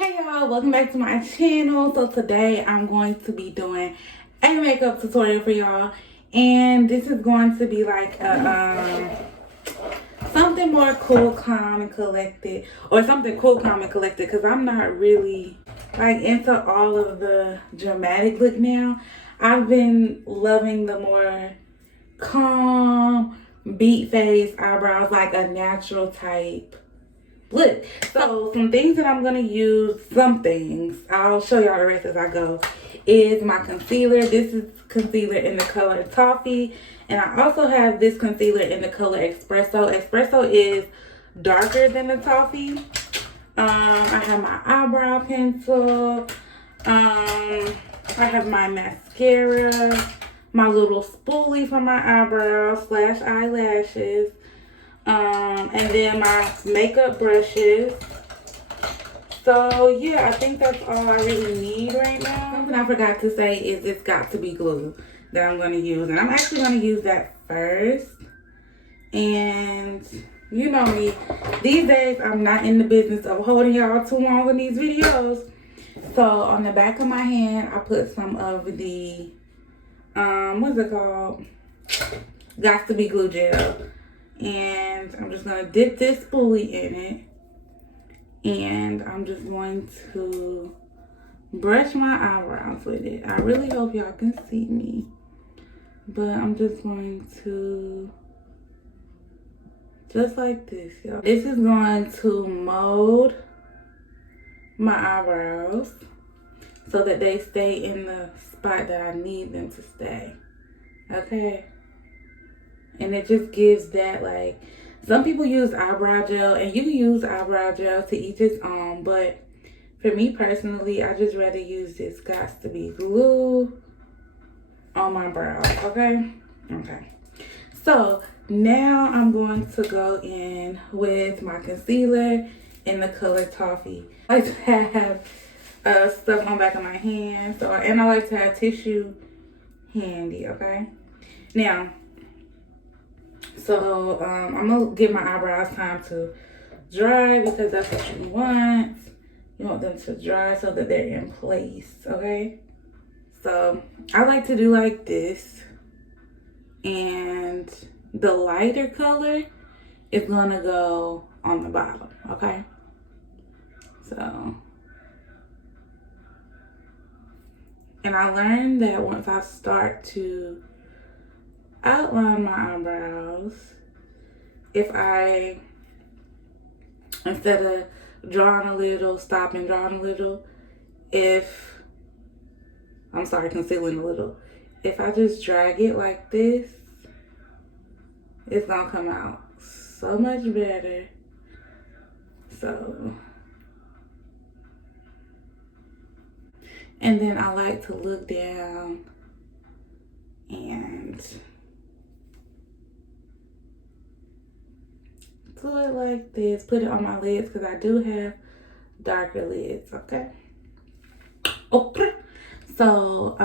Hey y'all, welcome back to my channel. So today I'm going to be doing a makeup tutorial for y'all, and this is going to be like a something more cool, calm, and collected, or something cool, calm, and collected, because I'm not really like into all of the dramatic look now. I've been loving the more calm, beat face eyebrows, like a natural type look. So some things that I'm gonna use, some things, I'll show y'all the rest as I go, is my concealer. This is concealer in the color Toffee, and I also have this concealer in the color Espresso. Espresso is darker than the Toffee. I have my eyebrow pencil. I have my mascara, my little spoolie for my eyebrows / eyelashes. And then my makeup brushes. So yeah, I think that's all I really need right now. Something I forgot to say is it's got to be glue that I'm going to use. And I'm actually going to use that first. And you know me, these days I'm not in the business of holding y'all too long in these videos. So on the back of my hand, I put some of the, what's it called? Got to be glue gel. And I'm just going to dip this spoolie in it. And I'm just going to brush my eyebrows with it. I really hope y'all can see me. But I'm just going to, just like this, y'all. This is going to mold my eyebrows so that they stay in the spot that I need them to stay. Okay? And it just gives that, like, some people use eyebrow gel, and you can use eyebrow gel to each its own, but for me personally, I just rather use this Got to Be glue on my brows. Okay? Okay. So now I'm going to go in with my concealer in the color Toffee. I like to have stuff on the back of my hand, and I like to have tissue handy. Okay? Now, so I'm gonna give my eyebrows time to dry, because that's what you want. You want them to dry so that they're in place. Okay? So I like to do like this, and the lighter color is gonna go on the bottom. Okay? So, and I learned that once I start to outline my eyebrows, if I, instead of drawing a little, stop and drawing a little, concealing a little, if I just drag it like this, it's gonna come out so much better. So, and then I like to look down and do it like this. Put it on my lids, because I do have darker lids. Okay? Okay. So,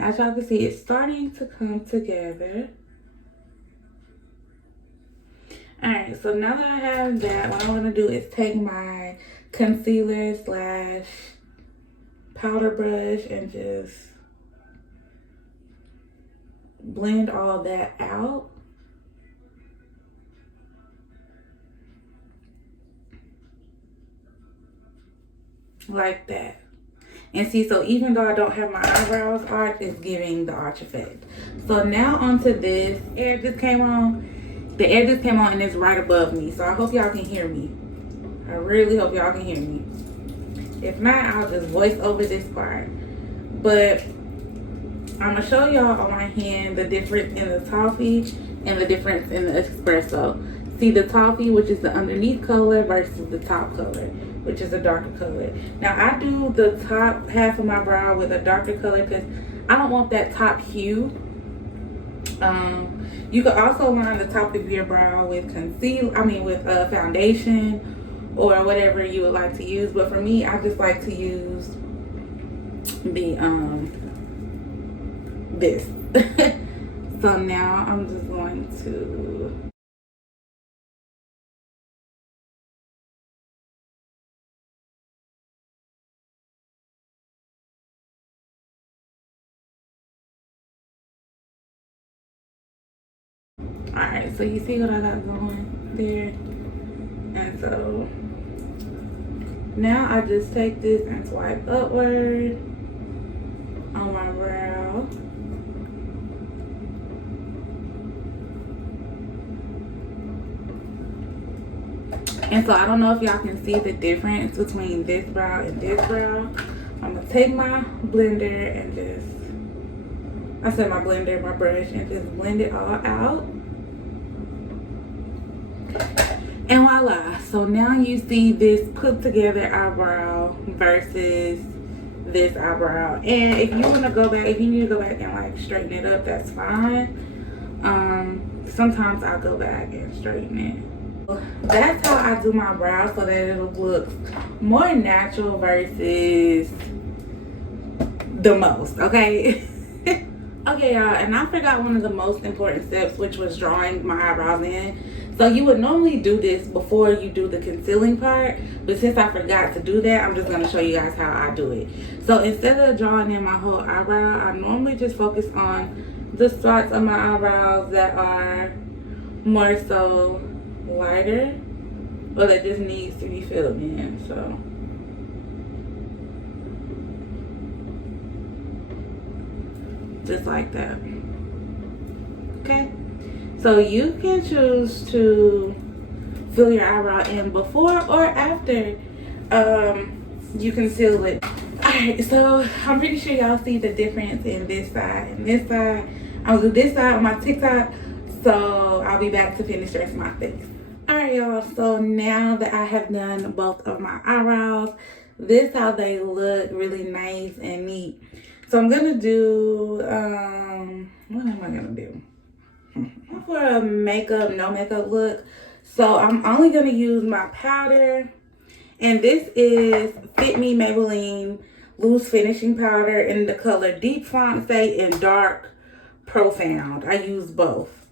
as y'all can see, it's starting to come together. Alright, so now that I have that, what I'm going to do is take my concealer / powder brush and just blend all that out. Like that. And see, so even though I don't have my eyebrows arched, it's giving the arch effect. So now onto this. Air just came on. The air just came on, and it's right above me. So I hope y'all can hear me. I really hope y'all can hear me. If not, I'll just voice over this part. But I'm going to show y'all on my hand the difference in the Toffee and the difference in the Espresso. See, the Toffee, which is the underneath color, versus the top color, which is a darker color. Now, I do the top half of my brow with a darker color because I don't want that top hue. You could also line the top of your brow with foundation or whatever you would like to use. But for me, I just like to use the this. So now I'm just going to Alright, so you see what I got going there? And so now I just take this and swipe upward on my brow. And so I don't know if y'all can see the difference between this brow and this brow. I'm gonna take my blender and my brush, and just blend it all out. And voila. So now you see this put together eyebrow versus this eyebrow. And if you want to go back, if you need to go back and like straighten it up, that's fine. Sometimes I'll go back and straighten it. That's how I do my brows, so that it'll look more natural versus the most, okay? Okay, y'all, and I forgot one of the most important steps, which was drawing my eyebrows in. So you would normally do this before you do the concealing part, but since I forgot to do that, I'm just going to show you guys how I do it. So instead of drawing in my whole eyebrow, I normally just focus on the spots of my eyebrows that are more so lighter, or that just needs to be filled in. So just like that. Okay, so you can choose to fill your eyebrow in before or after you conceal it. Alright, so I'm pretty sure y'all see the difference in this side and this side. I'm gonna do this side on my TikTok, so I'll be back to finish the rest of my face. Alright, y'all, so now that I have done both of my eyebrows, this is how they look, really nice and neat. So I'm gonna do, what am I gonna do? For a no makeup look. So I'm only gonna use my powder, and this is Fit Me Maybelline Loose Finishing Powder in the color Deep Foncé and Dark Profound. I use both.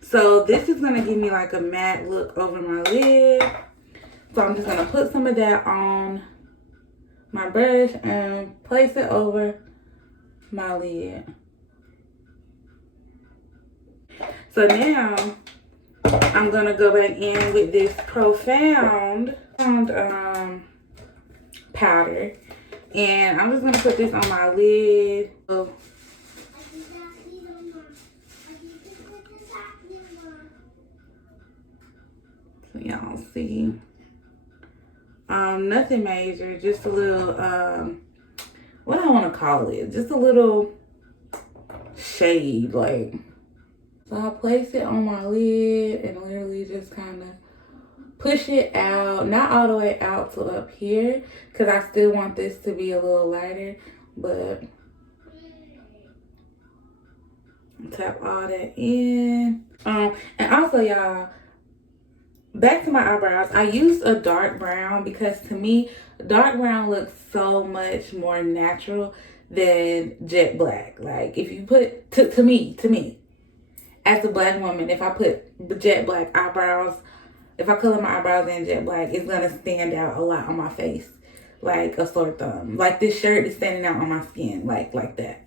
So this is gonna give me like a matte look over my lid. So I'm just gonna put some of that on my brush and place it over my lid. So now I'm gonna go back in with this profound powder, and I'm just gonna put this on my lid. So y'all see, nothing major, just a little what I want to call it, just a little shade, like. So I place it on my lid and literally just kind of push it out, not all the way out to up here, because I still want this to be a little lighter, but tap all that in. And also, y'all, back to my eyebrows, I used a dark brown because to me, dark brown looks so much more natural than jet black. Like if you put, to me, as a black woman, if I put jet black eyebrows, if I color my eyebrows in jet black, it's gonna stand out a lot on my face, like a sore thumb. Like this shirt is standing out on my skin, like that.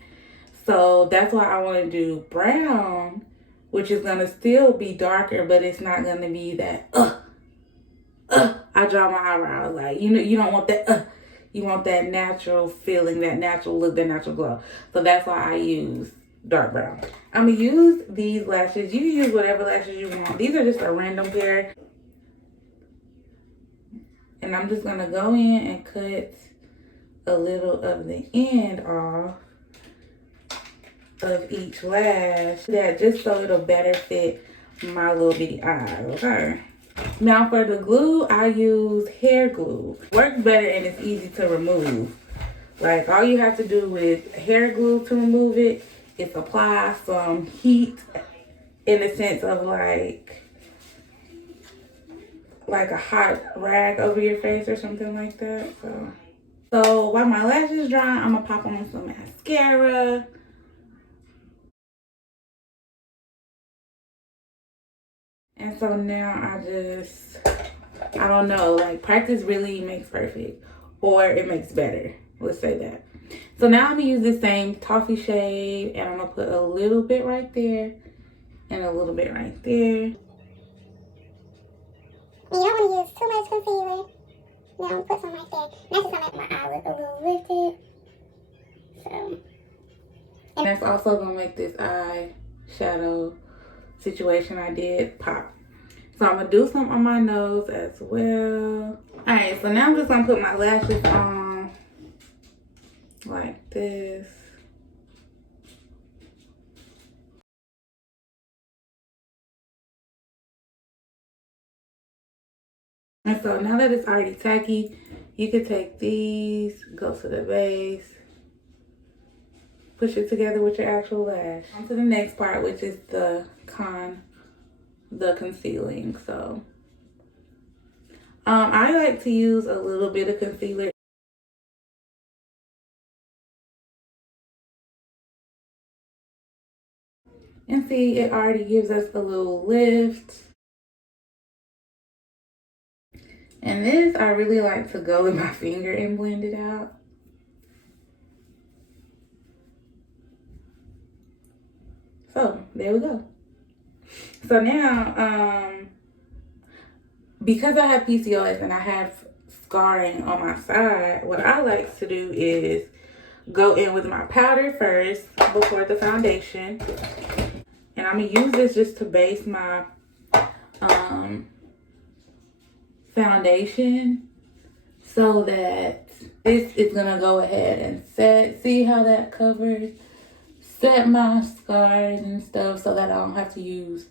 So that's why I want to do brown, which is gonna still be darker, but it's not gonna be that I draw my eyebrows, like you don't want that you want that natural feeling, that natural look, that natural glow. So that's why I use dark brown. I'm gonna use these lashes. You can use whatever lashes you want. These are just a random pair. And I'm just gonna go in and cut a little of the end off of each lash. That just so it'll better fit my little bitty eye, okay? Now for the glue, I use hair glue. Works better and it's easy to remove. Like all you have to do with hair glue to remove it is apply some heat, in the sense of like a hot rag over your face or something like that. So while my lashes dry, I'm gonna pop on some mascara. And so now I don't know, like practice really makes perfect, or it makes better. Let's say that. So now I'm gonna use the same toffee shade, and I'm gonna put a little bit right there, and a little bit right there. You don't want to use too much concealer. Now put some right there. That's just gonna make my eye look a little lifted. So, and that's also gonna make this eye shadow situation I did pop. So I'm gonna do some on my nose as well. Alright, so now I'm just gonna put my lashes on like this. And so now that it's already tacky, you can take these, go to the base, push it together with your actual lash. On to the next part, which is the concealing. So I like to use a little bit of concealer. And see, it already gives us a little lift. And this, I really like to go with my finger and blend it out. So, there we go. So now, because I have PCOS and I have scarring on my side, what I like to do is go in with my powder first before the foundation. And I'm going to use this just to base my foundation so that this is going to go ahead and set. See how that covers? Set my scars and stuff so that I don't have to use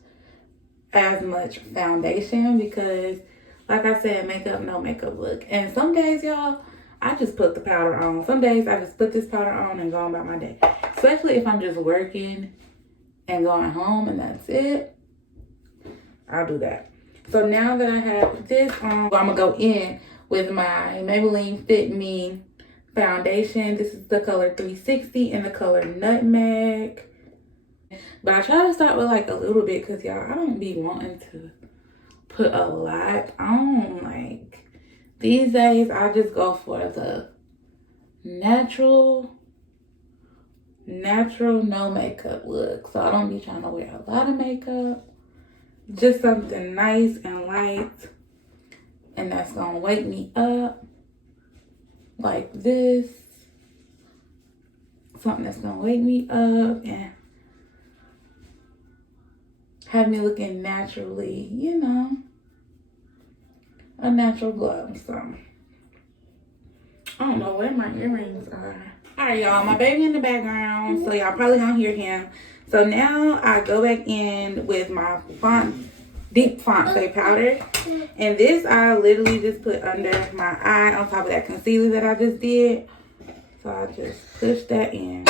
as much foundation because, like I said, makeup, no makeup look. And some days, y'all, I just put the powder on. Some days I just put this powder on and go on about my day. Especially if I'm just working and going home and that's it. I'll do that. So now that I have this on, I'm going to go in with my Maybelline Fit Me foundation. This is the color 360 and the color Nutmeg. But I try to start with like a little bit because, y'all, I don't be wanting to put a lot on. Like, these days, I just go for the natural, no makeup look. So I don't be trying to wear a lot of makeup. Just something nice and light. And that's going to wake me up like this. Something that's going to wake me up and have me looking naturally, you know, a natural glow. So, I don't know where my earrings are. Alright, y'all, my baby in the background, so y'all probably gonna hear him. So now I go back in with my deep Fonte powder. And this I literally just put under my eye on top of that concealer that I just did. So I just push that in.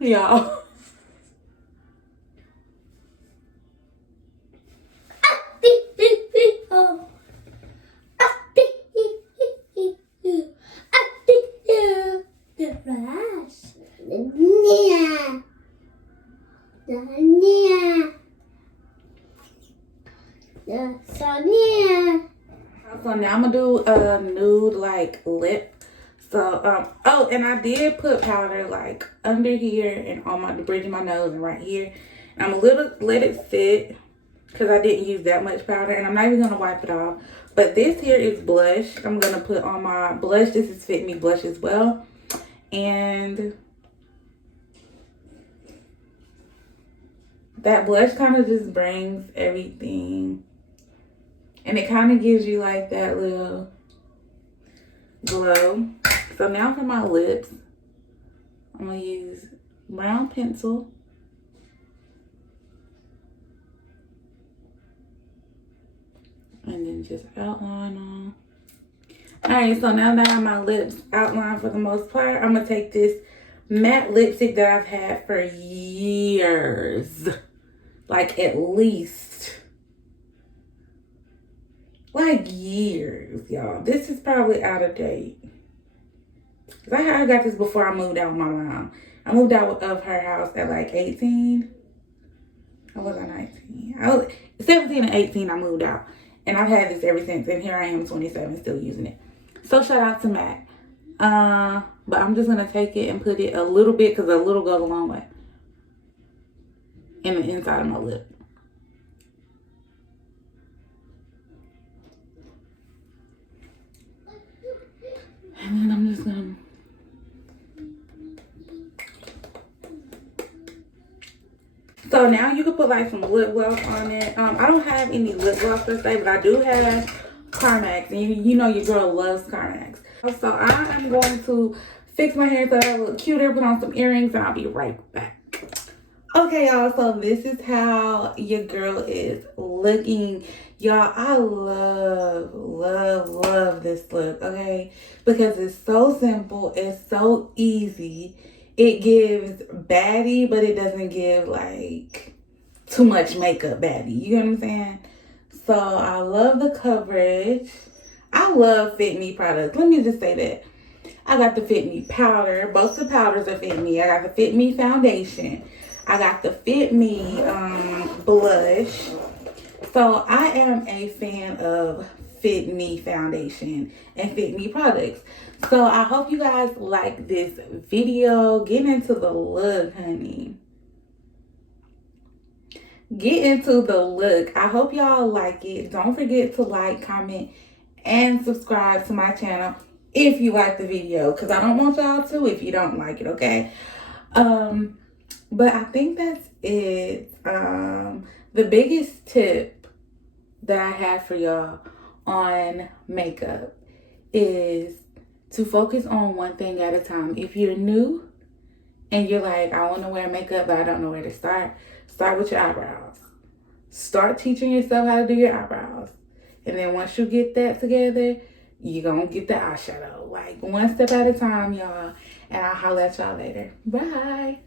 Y'all. So now I'm gonna do a nude like lip. So oh, and I did put powder like under here and on the bridge of my nose and right here. And I'm gonna let it sit because I didn't use that much powder, and I'm not even gonna wipe it off. But this here is blush. I'm gonna put on my blush. This is Fit Me blush as well. And that blush kind of just brings everything. And it kind of gives you like that little glow. So now for my lips, I'm going to use brown pencil. And then just outline on. Alright, so now that I have my lips outlined for the most part, I'm going to take this matte lipstick that I've had for years. Like at least. Like years, y'all. This is probably out of date. I got this before I moved out with my mom. I moved out of her house at like 18. I was 19. I was 17 and 18 I moved out. And I've had this ever since. And here I am 27 still using it. So shout out to Matt. But I'm just going to take it and put it a little bit, because a little goes a long way, in the inside of my lip. And then I'm just going to... So now you can put like some lip gloss on it. I don't have any lip gloss per se, but I do have Carmex. And you know your girl loves Carmex. So I am going to fix my hair so I look cuter, put on some earrings, and I'll be right back. Okay, y'all, so this is how your girl is looking. Y'all, I love this look, okay? Because it's so simple, it's so easy. It gives baddie, but it doesn't give like too much makeup baddie. You know what I'm saying? So I love the coverage. I love Fit Me products. Let me just say that. I got the Fit Me powder. Both the powders are Fit Me. I got the Fit Me foundation. I got the Fit Me blush. So I am a fan of Fit Me foundation and Fit Me products. So I hope you guys like this video. Get into the look, honey. Get into the look. I hope y'all like it. Don't forget to like, comment, and subscribe to my channel if you like the video, because I don't want y'all to if you don't like it, okay? But I think that's it. The biggest tip that I have for y'all on makeup is to focus on one thing at a time. If you're new and you're like, I want to wear makeup, but I don't know where to start with your eyebrows. Start teaching yourself how to do your eyebrows. And then once you get that together, you're going to get the eyeshadow. Like one step at a time, y'all. And I'll holler at y'all later. Bye.